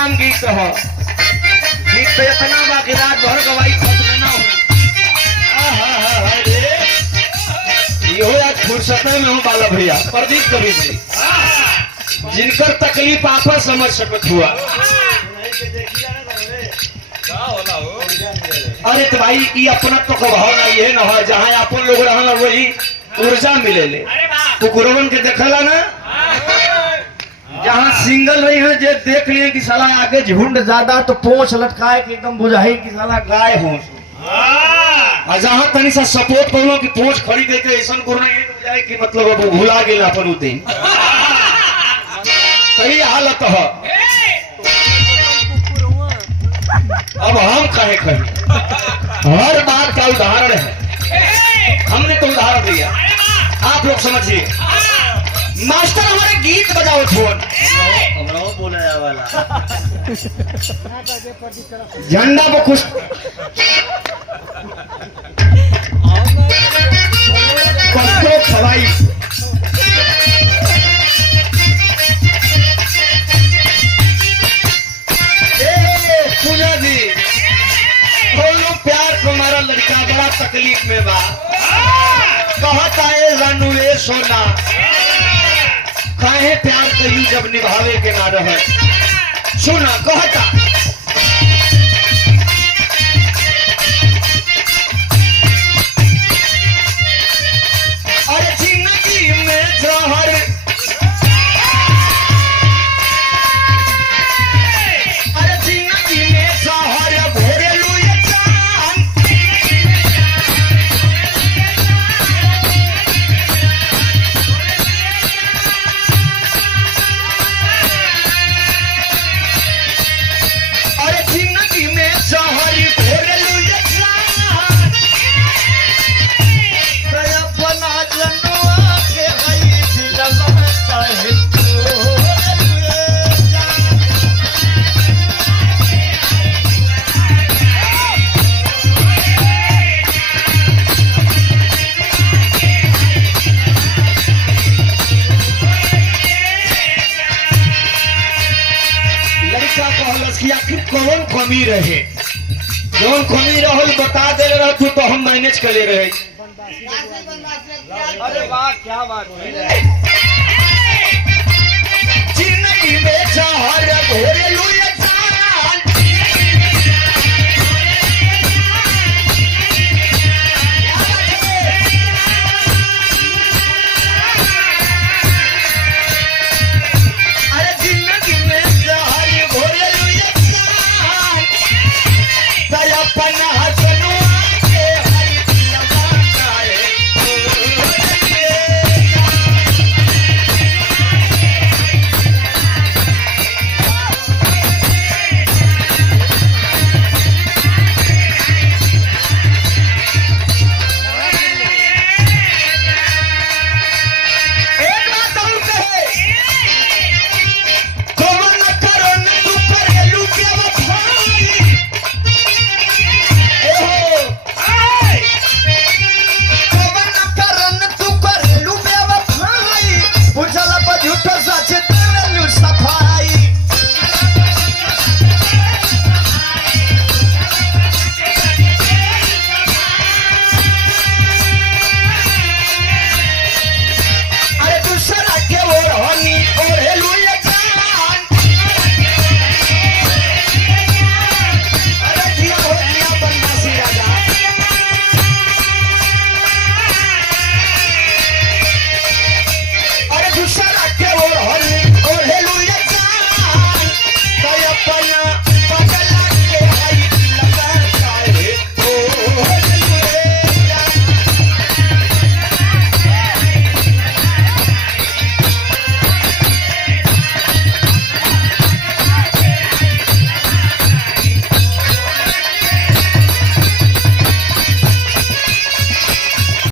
नाम गीत हो। गीत पे इतना बाकी रात भर गवाई खत्म ना हो। यो यार फुर्सत में हूँ बाला भैया प्रदीप कवि जी जिनकर तकलीफ आप समझ सकत हुआ। अरे तो भाई ये अपना तो भाव ना ये ना हो जहाँ अपन लोग रहना वही ऊर्जा मिले ले कुकुरवन के देखला ना जहाँ सिंगल रही है जे देख लिए कि साला आगे झुंड ज्यादा तो पोंछ लटकाए कि एकदम बुझाई कि साला गाय हो जहाँ तनी सा सपोर्ट करो कि पोंछ खड़ी करके ऐसा करना ये बुझाए कि मतलब अब भुला गेल अपन दिन सही हालत है। अब हम कहे हर बात का उदाहरण है हमने तो उदाहरण दिया आप लोग समझिए। मास्टर हमारे गीत बजाओ फोन झंडा को खुश खवाई पूजा जी बोलो प्यार तुम्हारा लड़का बड़ा तकलीफ में बा कहत आए जानू ये सोना काहे प्यार कही जब निभावे के ना रहे सुना कहता अरे जिंदगी में जहर अरे जिंदगी में जहर भोरे लुए जान अरे जिंदगी में जहर भोरे लुए जान अपना जनुआ के हई दिलवा कहे लड़का कहलस कि आखिर कौन कमी रहे जौन कमी रहल बता दे रहा तू तो हम मैनेज कर ले रहे। अरे वाह क्या बात है।